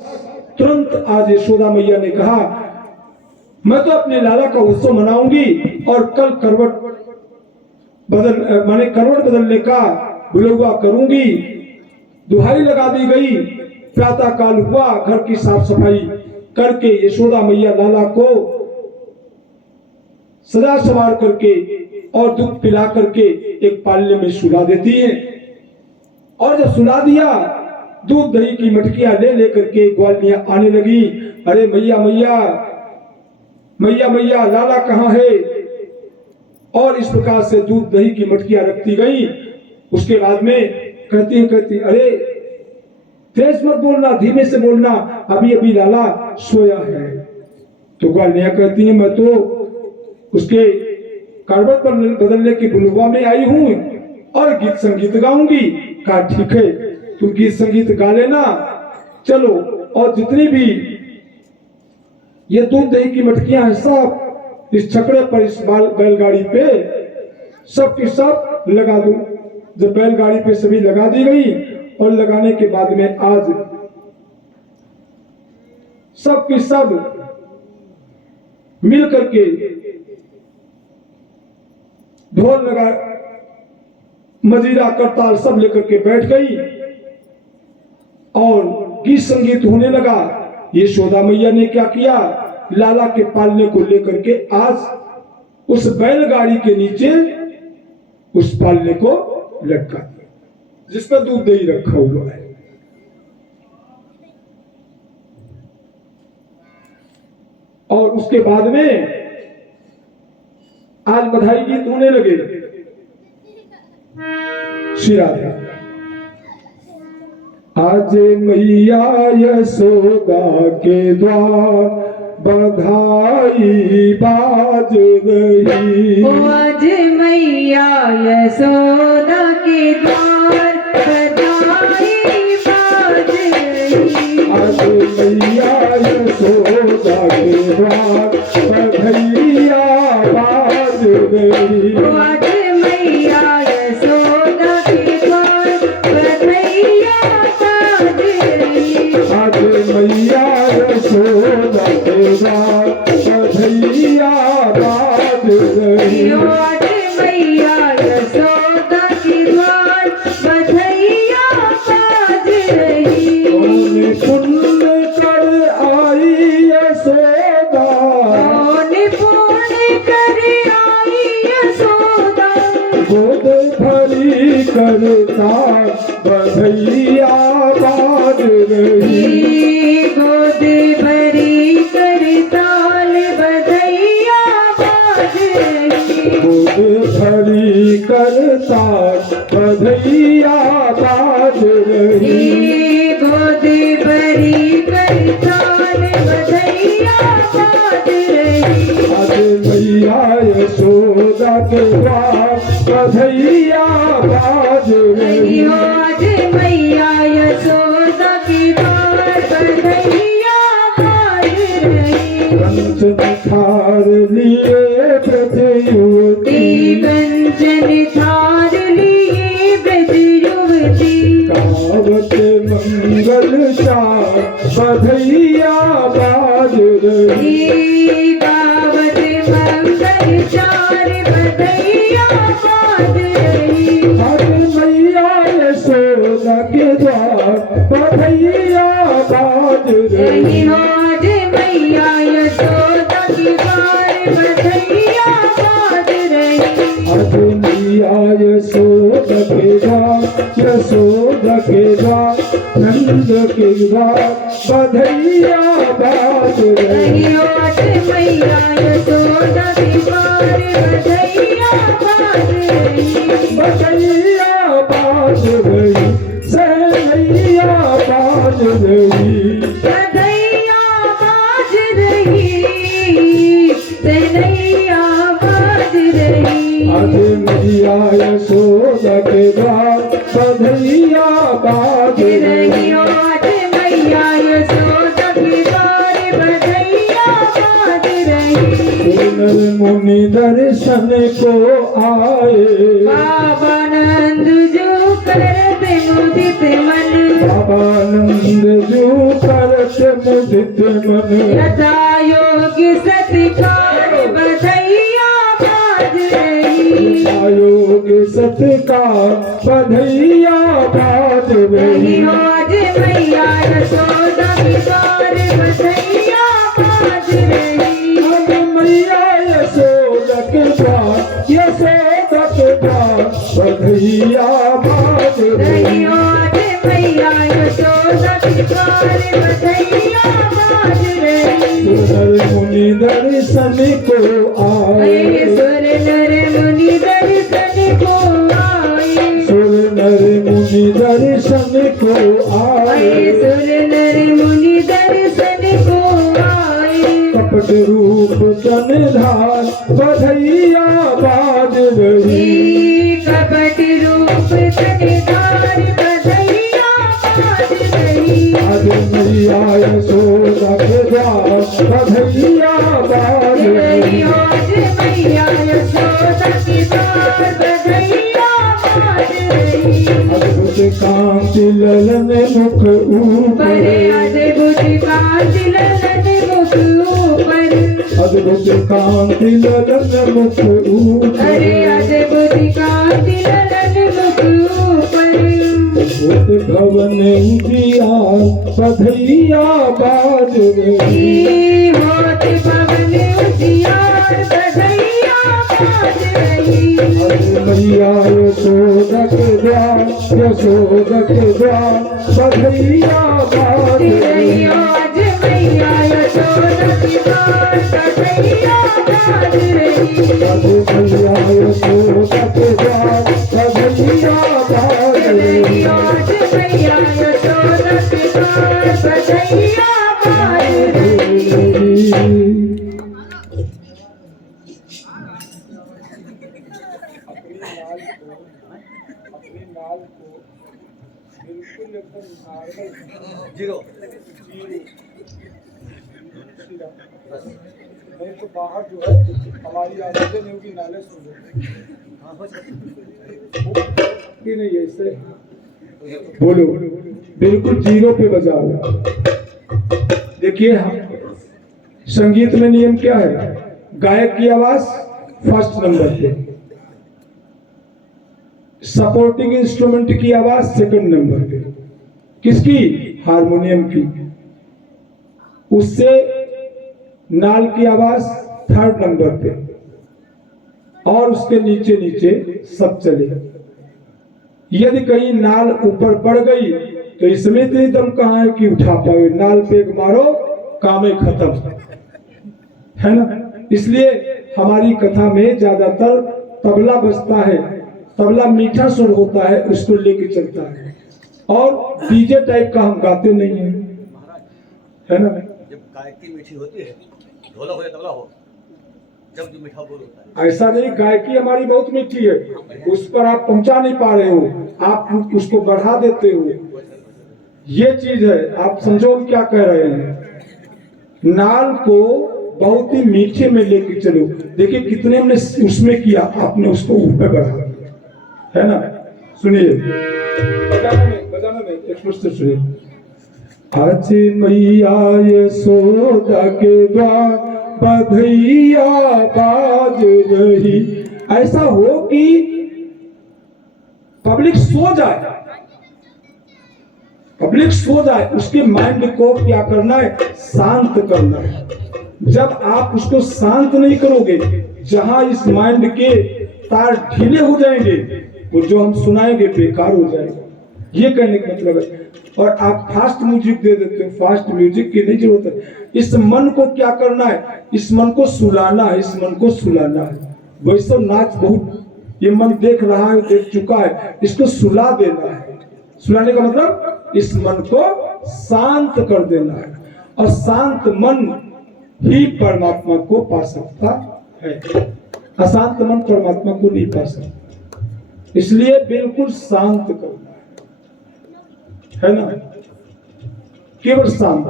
तुरंत आज यशोदा मैया ने कहा, मैं तो अपने लाला का उत्सव मनाऊंगी और कल करवट बदलने का बुलौआ करूंगी। दुहाई लगा दी गई। प्रातः काल हुआ, घर की साफ सफाई करके यशोदा मैया लाला को सजा सवार करके और दूध पिला करके एक पालने में सुला देती है। और जब सुला दिया, दूध दही की मटकियां ले लेकर के ग्वालियां आने लगी। अरे मैया मैया मैया मैया, लाला कहाँ है? और इस प्रकार से दूध दही की मटकियां रखती गई। उसके बाद में कहती अरे तेज मत बोलना, धीमे से बोलना, अभी अभी लाला सोया है। तो ग्वालियां कहती है, मैं तो उसके करवट बदलने की बुलवा में आई हूं और गीत संगीत गाऊंगी। कहा ठीक है, तुम गीत संगीत गा लेना, चलो। और जितनी भी ये दूध दही की मटकियां हैं सब इस छकड़े पर, इस बैलगाड़ी पे सब की सब लगा दूं। जब बैलगाड़ी पे सभी लगा दी गई और लगाने के बाद में आज सब की सब मिल करके ढोल लगा, मजीरा करताल सब लेकर के बैठ गई और गीत संगीत होने लगा। यशोदा मैया ने क्या किया, लाला के पालने को लेकर के आज उस बैलगाड़ी के नीचे उस पालने को लटका दिया, जिस पर दूध दही रखा हुआ है। और उसके बाद में आज बधाई गीत होने लगे। श्री राधे। आज मैया यशोदा के द्वार बधाई बाज रही। आज मैया यशोदा के द्वार बधाई बाज रही। आज मैया यशोदा के द्वार बधाइया बाज रही। आज मैया यशोदा के द्वार बधाइया बाज रही। आज मैया यशोदा के द्वार बधाइया बाज रही। आज मैया यशोदा के द्वार बधाइया बाज रही। कौन पुण्य कर आई यशोदा, कौन पुण्य कर आई यशोदा। गोद भरी करता बधाइया बाज रही। गोद भरी करताल बधाइया बाज रही। गोद भरी करता बधाइया बाज रही। गोद भरी करताल बधाइया बाज रही। आज मैया यशोदा के द्वार बधाइया बाज रही। आज मैया यशोदा के द्वार बधाइया बाज रही। कंचन थार लिए ब्रज युवती, कंचन थार लिए ब्रज युवती। गावत मंगल चार बधाइया बाज रही। गावत मंगल चार बधाइया बाज रही। आज मैया यशोदा के द्वार बधाइया बाज रही। आज मैया यशोदा के द्वार बधाइया बाज रही। आज मैया यशोदा के द्वार, यशोदा के द्वार, नंद के द्वार बधाइया बाज रही। आज मैया यशोदा के द्वार बधाइया बाज रही। बधाइया बाज रही, सहनैया बाज रही। बधाइया बाज रही। सनैया बाज रही। आज मैया यशोदा के द्वार बधाइया बाज रही। आज मैया यशोदा के द्वार बधाइया बाज रही। नर मुनि दर्शन को आए, बाबा नंद जो करते मुदित मन। बाबा नंद जो करते मुदित मन यथा योगी सत्कार बधैया बाज रही आयोग सत्कार बधैया बाज रही रही आज मैया यशोदा की बार बधैया बाज रही अब मैया यशोदा के द्वार यशोदा के द्वार बधैया बाज रही रही आज मैया यशोदा की बार बधैया बाज रही सुनर मुनि दर्शन को आए सुर नर मुनि दर्शन को आए सुर नर मुनि दर्शन को आए सुर नर मुनि दर्शन को आए कपट रूप जन धार बधैया बाज रही कपट रूप सनिधार बधैया बाज रही आज मैया यशोदा के द्वार बधैया बाज रही रही आज मैया यशोदा की बार बधैया बाज रही अद्भुत कांति ललन मुख ऊपर परे अद्भुत कांति ललन मुख ऊपर अद्भुत कांति ललन मुख ऊपर अरे अद्भुत कांति ललन मुख ऊपर भूत भवन उजियार बधैया बाज रही होत पवन उजियार बधैया बाज रही अरे मैया यशोदा के द्वार यशोदा के द्वार बधैया बाज रही रही आज मैया यशोदा की बार बधैया बाज रही अरे मैया यशोदा के द्वार बधैया बाज रही रही आज मैया यशोदा की बार बधैया बाज रही जीरो नहीं तो बाहर जो है हमारी आदतें नहीं होगी नाले सुन नहीं ऐसे बोलो बिल्कुल जीरो पे बजाओ। देखिए संगीत में नियम क्या है, गायक की आवाज फर्स्ट नंबर पे, सपोर्टिंग इंस्ट्रूमेंट की आवाज सेकंड नंबर पे, किसकी, हारमोनियम की, उससे नाल की आवाज थर्ड नंबर पे, और उसके नीचे नीचे सब चले। यदि कहीं नाल ऊपर बढ़ गई तो इसमें इतनी दम कहाँ है कि उठा पाओ, नाल पे एक मारो काम खत्म, है ना। इसलिए हमारी कथा में ज्यादातर तबला बजता है, तबला मीठा सुर होता है, उसको लेके चलता है, और डीजे टाइप का हम गाते नहीं है, है ना। जब गायकी मीठी होती है, ढोलक हो या तबला हो, जब जो मीठा बोल होता है। ऐसा नहीं, गायकी हमारी बहुत मीठी है, उस पर आप पहुंचा नहीं पा रहे हो, आप उसको बढ़ा देते हो, ये चीज है। आप समझो हम क्या कह रहे हैं, नाल को बहुत ही मीठे में लेके चलो। देखिए कितने हमने उसमें किया, आपने उसको ऊपर बढ़ा दिया, है ना। सुनिए बजाना में एक से सुनिए। आज मैया यशोदा के द्वार बधैया बाज रही। ऐसा हो कि पब्लिक सो जाए, पब्लिक सो जाए, उसके माइंड को क्या करना है, शांत करना है। जब आप उसको शांत नहीं करोगे, जहां इस माइंड के तार ढीले हो जाएंगे, वो जो हम सुनाएंगे बेकार हो जाएगा, ये कहने का मतलब है। और आप फास्ट म्यूजिक दे देते हो, फास्ट म्यूजिक की नहीं जरूरत है। इस मन को क्या करना है, इस मन को सुलाना है, इस मन को सुलाना है। वैसे नाच बहुत, ये मन देख रहा है, देख चुका है, इसको सुला देना है। सुलाने का मतलब इस मन को शांत कर देना है, और शांत मन ही परमात्मा को पा सकता है, अशांत मन परमात्मा को नहीं पा सकता। इसलिए बिल्कुल शांत करना है ना, केवल शांत,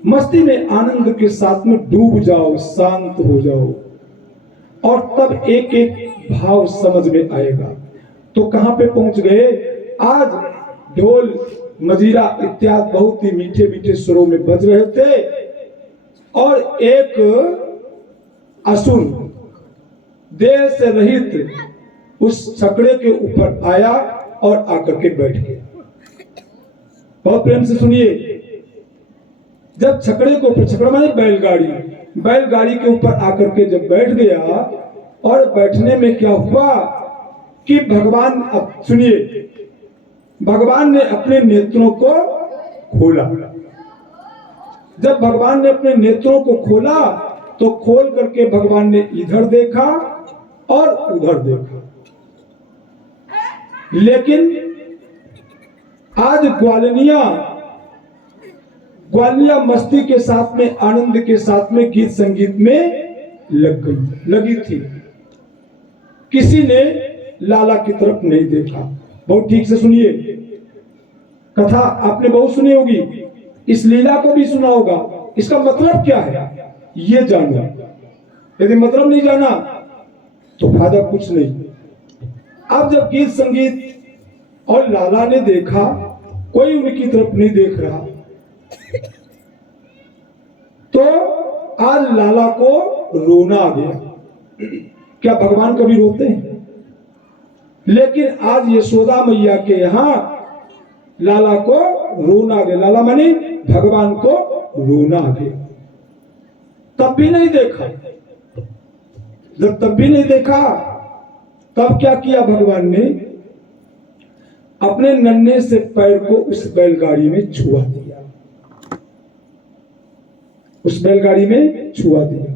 मस्ती में आनंद के साथ में डूब जाओ, शांत हो जाओ, और तब एक एक भाव समझ में आएगा। तो कहां पे पहुंच गए, आज ढोल मजीरा इत्यादि बहुत ही मीठे मीठे स्वरों में बज रहे थे और एक असुर देह से रहित उस छकड़े के ऊपर आया और आकर के बैठ गया। बहुत प्रेम से सुनिए, जब छकड़े के ऊपर, छकड़ा माने बैलगाड़ी के ऊपर आकर के जब बैठ गया और बैठने में क्या हुआ कि भगवान, अब सुनिए, भगवान ने अपने नेत्रों को खोला। जब भगवान ने अपने नेत्रों को खोला तो खोल करके भगवान ने इधर देखा और उधर देखा, लेकिन आज ग्वालिया मस्ती के साथ में, आनंद के साथ में, गीत संगीत में लगी थी। किसी ने लाला की तरफ नहीं देखा। बहुत ठीक से सुनिए, कथा आपने बहुत सुनी होगी, इस लीला को भी सुना होगा। इसका मतलब क्या है ये जानो, यदि मतलब नहीं जाना तो फायदा कुछ नहीं। अब जब गीत संगीत और लाला ने देखा, कोई उनकी तरफ नहीं देख रहा, तो आज लाला को रोना आ गया। क्या भगवान कभी रोते हैं? लेकिन आज यशोदा मैया के यहाँ लाला को रोना आ गया। लाला माने भगवान को रोना आ गया। तब भी नहीं देखा। जब तब भी नहीं देखा, तब क्या किया भगवान ने? अपने नन्हे से पैर को उस बैलगाड़ी में छुआ दिया, उस बैलगाड़ी में छुआ दिया।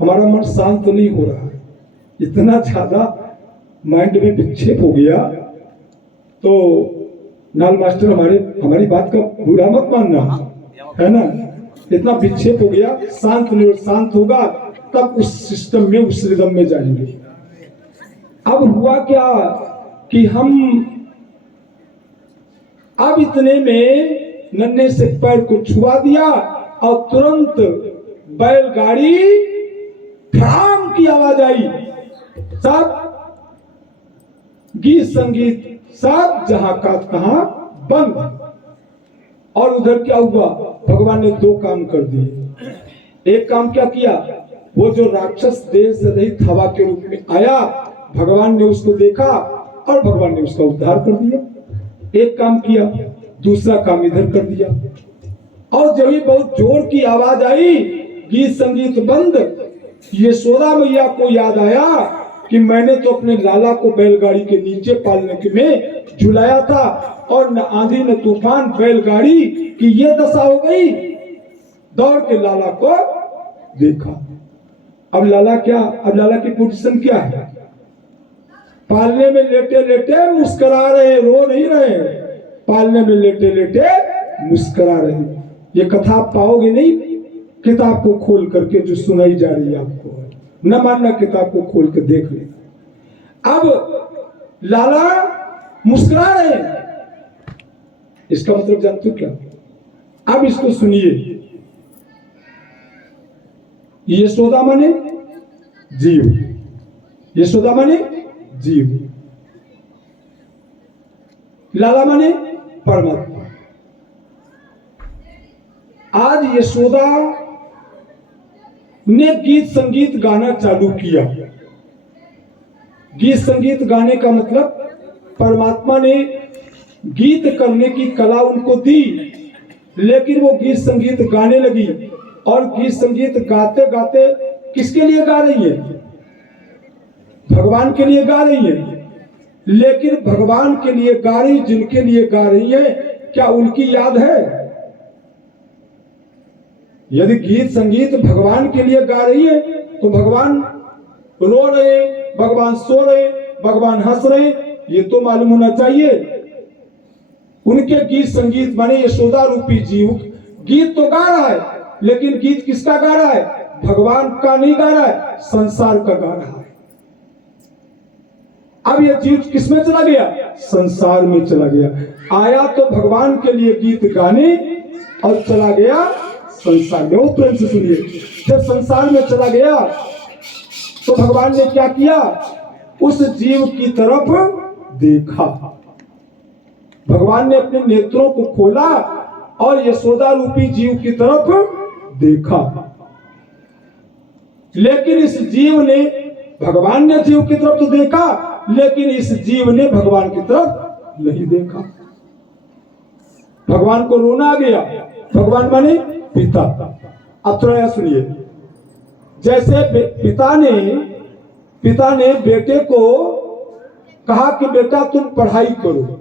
हमारा मन शांत नहीं हो रहा, इतना ज्यादा माइंड में विक्षेप हो गया। तो नाल मास्टर, हमारी बात का बुरा मत मानना, है ना, इतना विक्षेप हो गया। शांत नहीं, शांत होगा तब उस सिस्टम में, उस रिदम में जाएंगे। अब हुआ क्या कि हम अब इतने में नन्हे से पैर को छुआ दिया और तुरंत बैलगाड़ी ठाम की आवाज आई। सब गीत संगीत सब जहां का तहां बंद। और उधर क्या हुआ? भगवान ने दो काम कर दिए। एक काम क्या किया? वो जो राक्षस देह से रहित हवा के रूप में आया, भगवान ने उसको देखा और भगवान ने उसका उद्धार कर दिया। एक काम किया, दूसरा काम इधर कर दिया। और जब ही बहुत जोर की आवाज आई, गीत संगीत बंद, यशोदा मैया को याद आया कि मैंने तो अपने लाला को बैलगाड़ी के नीचे पालने में झुलाया था और न आंधी न तूफान, बैलगाड़ी की ये दशा हो गई। दौड़ के लाला को देखा। अब लाला क्या, अब लाला की पोजीशन क्या है? पालने में लेटे लेटे मुस्कुरा रहे, रो नहीं रहे, पालने में लेटे लेटे मुस्कुरा रहे। ये कथा आप पाओगे नहीं किताब को खोल करके जो सुनाई जा रही है आपको, न मानना, किताब को खोल के देख ले। अब लाला मुस्कुरा रहे, इसका मतलब जानते हो क्या? अब इसको सुनिए। यशोदा माने जीव, यशोदा माने जीव, लाला माने परमात्मा। आज यशोदा ने गीत संगीत गाना चालू किया। गीत संगीत गाने का मतलब परमात्मा ने गीत करने की कला उनको दी, लेकिन वो गीत संगीत गाने लगी। और गीत संगीत गाते गाते किसके लिए गा रही है? भगवान के लिए गा रही है। लेकिन भगवान के लिए गा रही, जिनके लिए गा रही है, क्या उनकी याद है? यदि गीत संगीत भगवान के लिए गा रही है तो भगवान रो रहे, भगवान सो रहे, भगवान हंस रहे, ये तो मालूम होना चाहिए। उनके गीत संगीत माने यशोदा रूपी जीव गीत तो गा रहा है, लेकिन गीत किसका गा रहा है? भगवान का नहीं गा रहा है, संसार का गा रहा है। अब यह जीव किसमें चला गया? संसार में चला गया। आया तो भगवान के लिए गीत गाने और चला गया संसार में। बहुत प्रेम से सुनिए। जब संसार में चला गया तो भगवान ने क्या किया? उस जीव की तरफ देखा। भगवान ने अपने नेत्रों को खोला और यशोदा रूपी जीव की तरफ देखा, लेकिन इस जीव ने, भगवान ने जीव की तरफ तो देखा, लेकिन इस जीव ने भगवान की तरफ नहीं देखा। भगवान को रोना आ गया। भगवान माने पिता। अब थोड़ा सुनिए, जैसे पिता ने बेटे को कहा कि बेटा तुम पढ़ाई करो,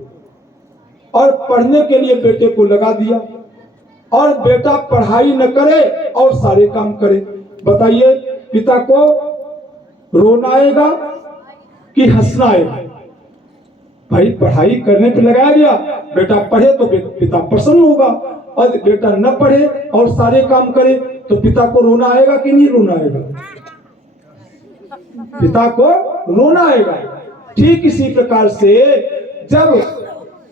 और पढ़ने के लिए बेटे को लगा दिया, और बेटा पढ़ाई न करे और सारे काम करे। बताइए पिता को रोना आएगा कि हंसना आएगा? भाई पढ़ाई करने पे लगाया गया, बेटा पढ़े तो पिता प्रसन्न होगा, और बेटा न पढ़े और सारे काम करे तो पिता को रोना आएगा कि नहीं रोना आएगा? पिता को रोना आएगा। ठीक इसी प्रकार से जब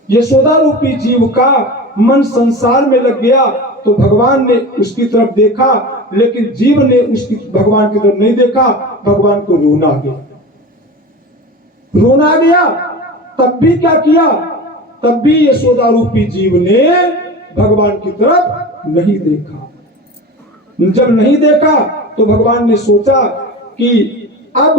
यशोदा रूपी जीव का मन संसार में लग गया तो भगवान ने उसकी तरफ देखा, लेकिन जीव ने उसकी भगवान की तरफ नहीं देखा। भगवान को रोना आ गया। रोना आ गया तब भी क्या किया? तब भी यशोदा रूपी जीव ने भगवान की तरफ नहीं देखा। जब नहीं देखा तो भगवान ने सोचा कि अब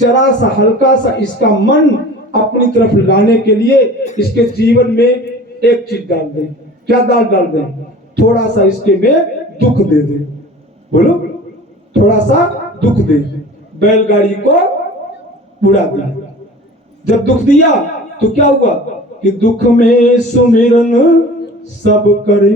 जरा सा हल्का सा इसका मन अपनी तरफ लाने के लिए इसके जीवन में एक चीज डाल दें। क्या डाल दें? थोड़ा सा इसके में दुख दे दे। बोलो, थोड़ा सा दुख दे। बैलगाड़ी को उड़ा दिया। जब दुख दिया तो क्या हुआ कि दुख में सुमिरन सब करे